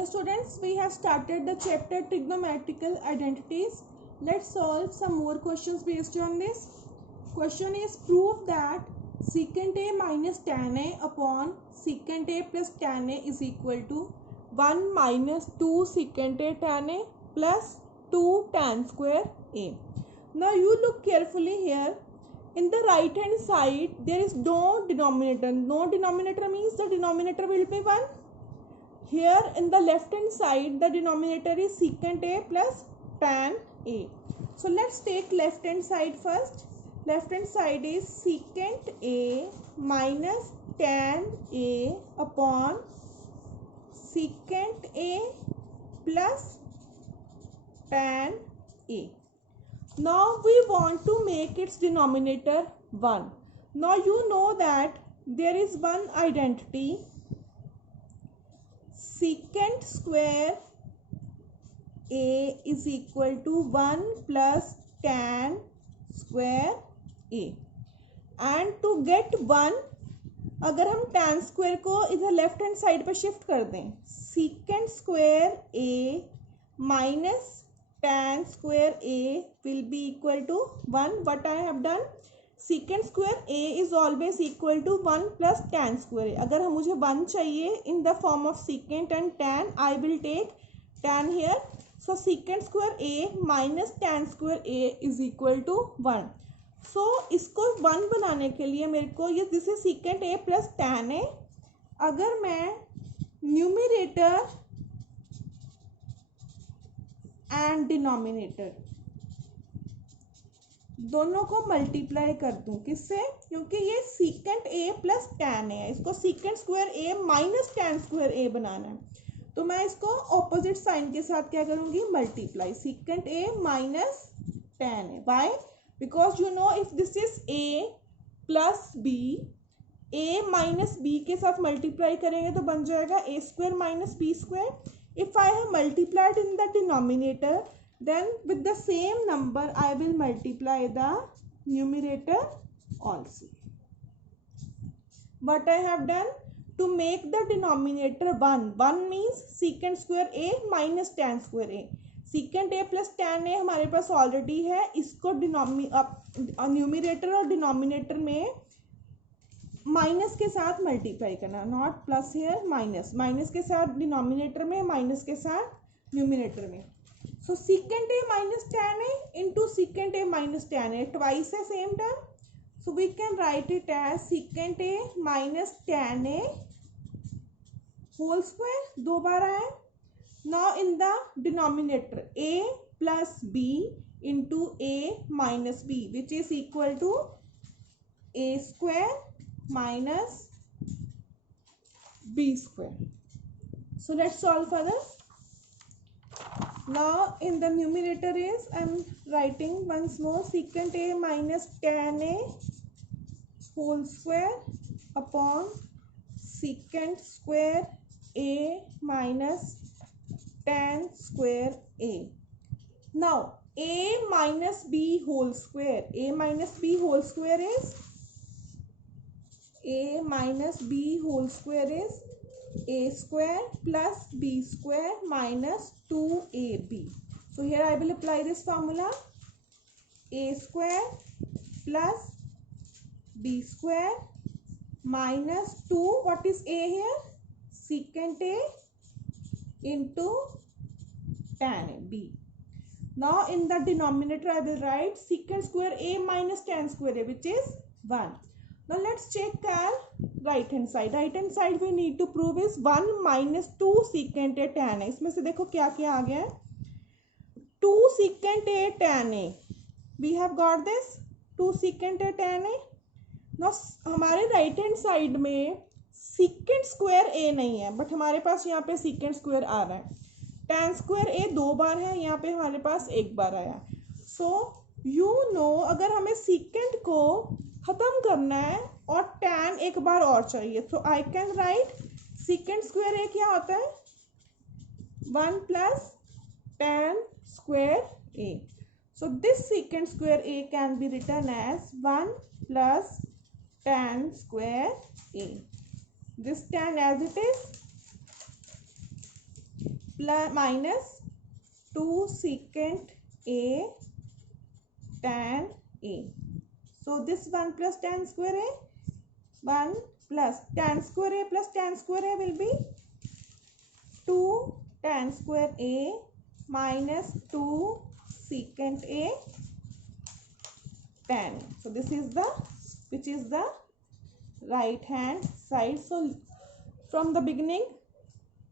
Hello students, we have started the chapter trigonometrical identities. Let's solve some more questions based on this. Question is, prove that secant A minus tan A upon secant A plus tan A is equal to 1 minus 2 secant A tan A plus 2 tan square A. Now you look carefully here. In the right hand side there is no denominator. No denominator means the denominator will be 1. Here in the left hand side the denominator is secant A plus tan A. So let's take left hand side first. Left hand side is secant A minus tan A upon secant A plus tan A. Now we want to make its denominator 1. Now you know that there is one identity, secant square A is equal to 1 plus tan square A. And to get 1, अगर हम tan square को इधर left hand side पर shift कर दें, secant square A minus tan square A will be equal to 1. What I have done, secant square A is always equal to 1 plus tan square A. अगर हम मुझे 1 चाहिए in the form of secant and tan, I will take tan here. So secant square A minus tan square A is equal to 1. So इसको 1 बनाने के लिए मेरे को ये this is secant A plus tan A. अगर मैं numerator and denominator दोनों को मल्टीप्लाई कर दूं, किससे? क्योंकि ये secant A plus tan A है, इसको secant square A minus tan square A बनाना है, तो मैं इसको ऑपोजिट साइन के साथ क्या करूंगी, multiply secant A minus tan A. Why? Because you know if this is A plus B, A minus B के साथ मल्टीप्लाई करेंगे तो बन जाएगा A square minus B square. If I have multiplied in the denominator, then with the same number I will multiply the numerator also. What I have done, to make the denominator 1. 1 means secant square A minus tan square A. secant A plus tan A हमारे पास already है, इसको numerator और denominator में minus के साथ multiply करना, not plus here, minus. Minus के साथ डिनोमिनेटर में, माइनस के साथ न्यूमरेटर में. सो secant A minus tan A into secant A minus tan A, twice है same term. So we can write it as secant A minus tan A whole square, दो बार आया. Now in the denominator A plus B into A minus B, which is equal to A square minus B square. So let's solve further. Now in the numerator is, I am writing once more, secant A minus tan A whole square upon secant square A minus tan square A. Now A minus B whole square, A minus B whole square is, A minus B whole square is A square plus B square minus 2AB. So here I will apply this formula, A square plus B square minus 2, what is A here? Secant A into tan A, B. Now in the denominator I will write secant square A minus tan square A, which is 1. Now let's check our right hand side. Right hand side we need to prove is 1 minus 2 secant A tan A. इसमें से देखो क्या क्या आ गया है. 2 secant A tan A, we have got this 2 secant A tan A. Now हमारे right hand side में secant square A नहीं है, बट हमारे पास यहाँ पे secant square आ रहा है. tan square A 2 बार है, यहाँ पे हमारे पास 1 बार आया. So you know अगर हमें secant को खत्म करना है और tan एक बार और चाहिए, तो I can write secant square A क्या होता है, 1 plus tan square A. So this secant square A can be written as 1 plus tan square A. This tan as it is, plus minus 2 secant A tan A. So this 1 plus tan square A, 1 plus tan square A plus tan square A will be 2 tan square A minus 2 secant A tan. So this is the, which is the right hand side. So from the beginning,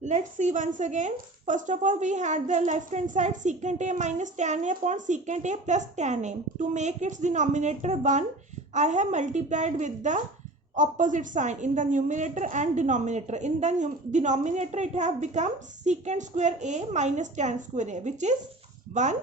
let's see once again. First of all, we had the left hand side secant A minus tan A upon secant A plus tan A. To make its denominator 1, I have multiplied with the opposite sign in the numerator and denominator. In the denominator, it have become secant square A minus tan square A, which is 1.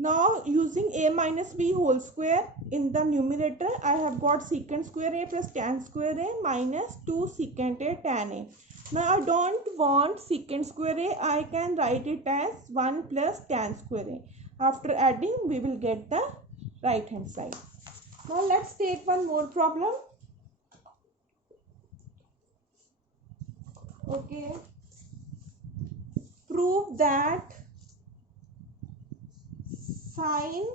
Now using A minus B whole square in the numerator, I have got secant square A plus tan square A minus 2 secant A tan A. Now I don't want secant square A, I can write it as 1 plus tan square A. After adding, we will get the right hand side. Now let's take one more problem. Okay. Prove that sin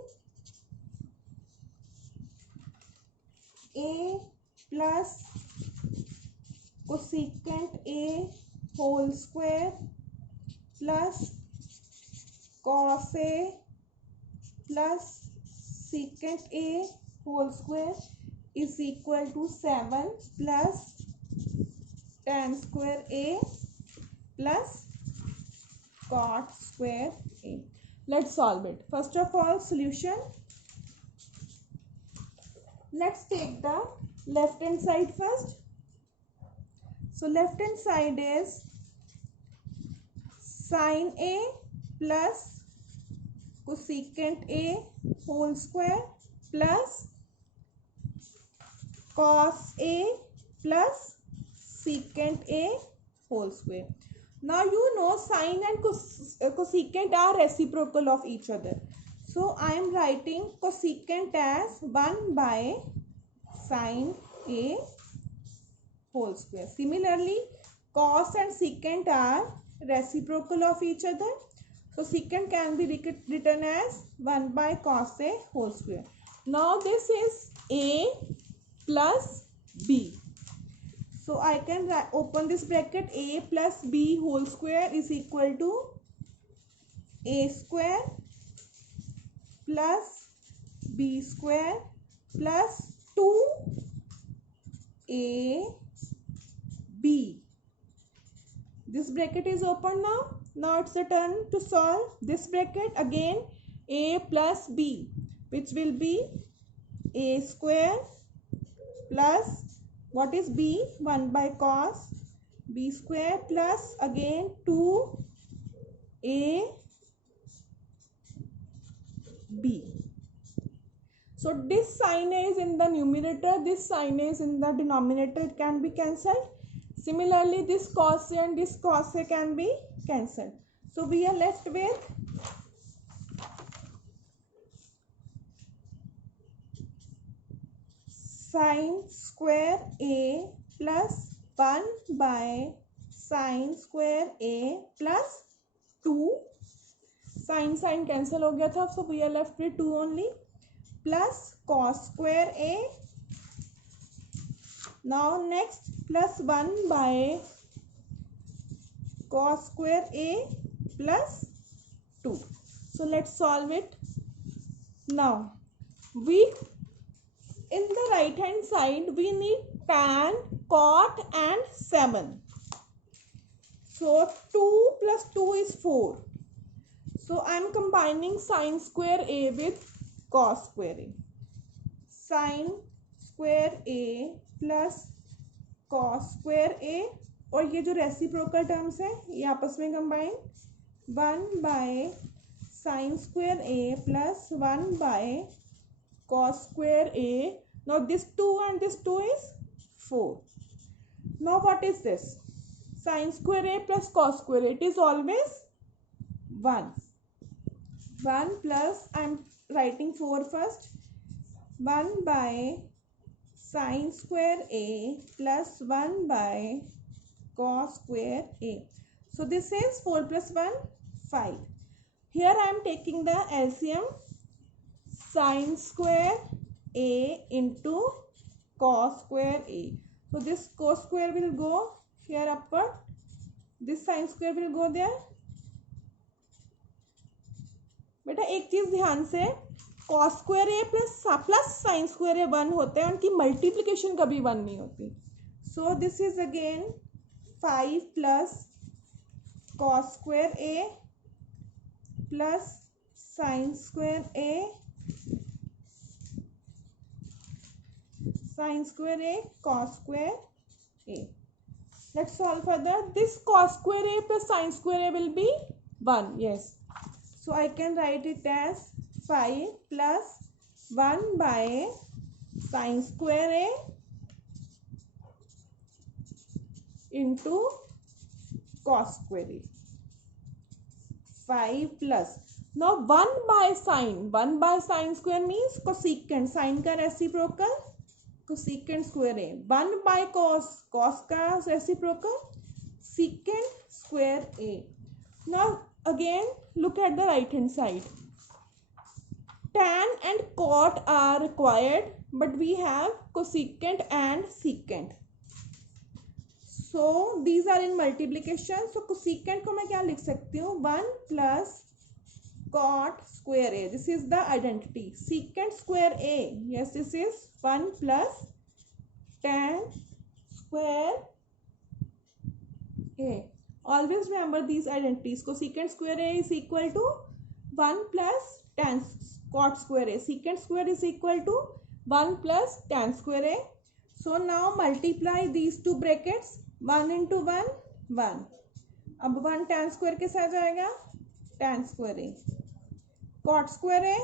A plus cosecant A whole square plus cos A plus secant A whole square is equal to 7 plus tan square A plus cot square A. Let's solve it. First of all, solution. Let's take the left hand side first. So left hand side is sin A plus cosecant A whole square plus cos A plus secant A whole square. Now you know sine and cosecant are reciprocal of each other. So I am writing cosecant as 1 by sin A whole square. Similarly, cos and secant are reciprocal of each other. So secant can be written as 1 by cos A whole square. Now this is A plus B. So I can open this bracket. A plus B whole square is equal to A square plus B square plus 2AB. This bracket is open now. Now it's the turn to solve this bracket. Again A plus B, which will be A square plus, what is B? 1 by cos B square plus again 2AB. So this sign is in the numerator, this sign is in the denominator, it can be cancelled. Similarly, this cos A and this cos A can be cancelled. So we are left with sin square A plus 1 by sin square A plus 2. Sin cancel हो गया था, so we are left with 2 only, plus cos square A. Now next plus 1 by cos square A plus 2. So let's solve it. Now we, in the right hand side, we need tan, cot and 7. So 2 plus 2 is 4. So I am combining sin square A with cos square A. Sin square A plus cos square A, और ये जो reciprocal terms है ये आपस में combine, 1 by sin square A plus 1 by cos square A. Now this 2 and this 2 is 4. Now what is this? Sin square A plus cos square A, it is always 1. 1 plus, I am writing 4 first, 1 by sin square A plus 1 by cos square A. So this is 4 plus 1, 5. Here I am taking the LCM, sine square A into cos square A. So this cos square will go here upward. This sine square will go there. बेटा एक चीज ध्यान से, cos square A plus sin square A 1 होते हैं, उनकी multiplication कभी 1 नहीं होती. So this is again 5 plus cos square A plus sin square A cos square A. Let's solve further. This cos square A plus sin square A will be 1. Yes. So I can write it as 5 plus 1 by sin square A into cos square A. 5 plus. Now 1 by sin square means cosecant. Sin का reciprocal cosecant square A. 1 by cos का reciprocal secant square A. Now again look at the right hand side. Tan and cot are required, but we have cosecant and secant. So these are in multiplication. So cosecant को मैं क्या लिख सकती हूँ? 1 plus cot square A. This is the identity. Secant square A. Yes, this is 1 plus tan square A. Always remember these identities. Cosecant square A is equal to 1 plus tan cot square A. Secant square is equal to 1 plus tan square A. So now multiply these two brackets. 1 into 1, 1. अब 1 tan square के साथ जाएगा? Tan square A. Cot square A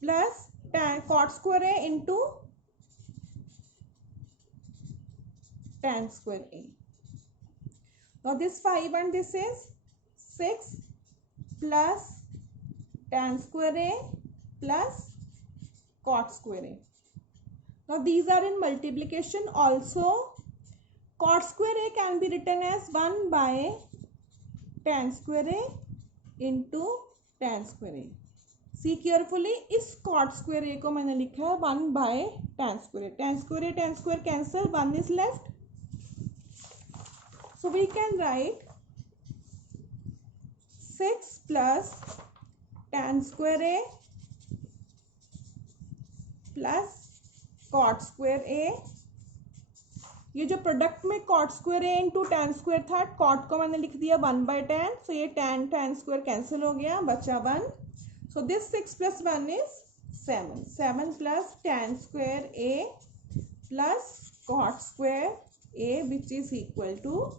plus tan cot square A into tan square A. Now this 5 and this is 6 plus tan square A plus cot square A. Now these are in multiplication. Also cot square A can be written as 1 by tan square A into tan square A. See carefully, इस cot square A को मैंने लिखा है 1 by tan square A. Tan square cancel, 1 is left. So we can write 6 plus tan square A plus cot square A. ये जो product में cot square A into tan square था, cot को मैंने लिख दिया 1 by tan. So ये tan square cancel हो गया, बचा 1. So this 6 plus 1 is 7. 7 plus tan square A plus cot square A, which is equal to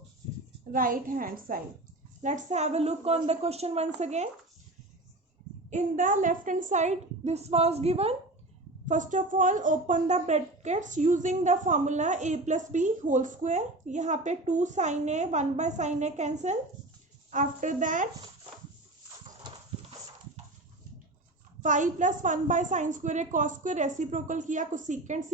right hand side. Let's have a look on the question once again. In the left hand side, this was given. First of all, open the brackets using the formula a plus b whole square. यहाँ पे 2 sin a, 1 by sin a cancel. After that 5 plus 1 by sin square a cos square reciprocal किया. Cosecant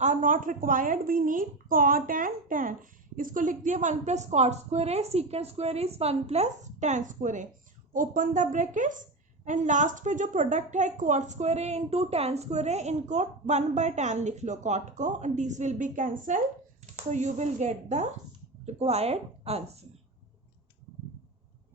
are not required. We need cot and tan. इसको लिख दिया 1 plus cot square a. Secant square is 1 plus tan square a. Open the brackets. And last पे जो product है cot square a into tan square a, इनको 1 by tan लिख लो cot को, and these will be cancelled, so you will get the required answer.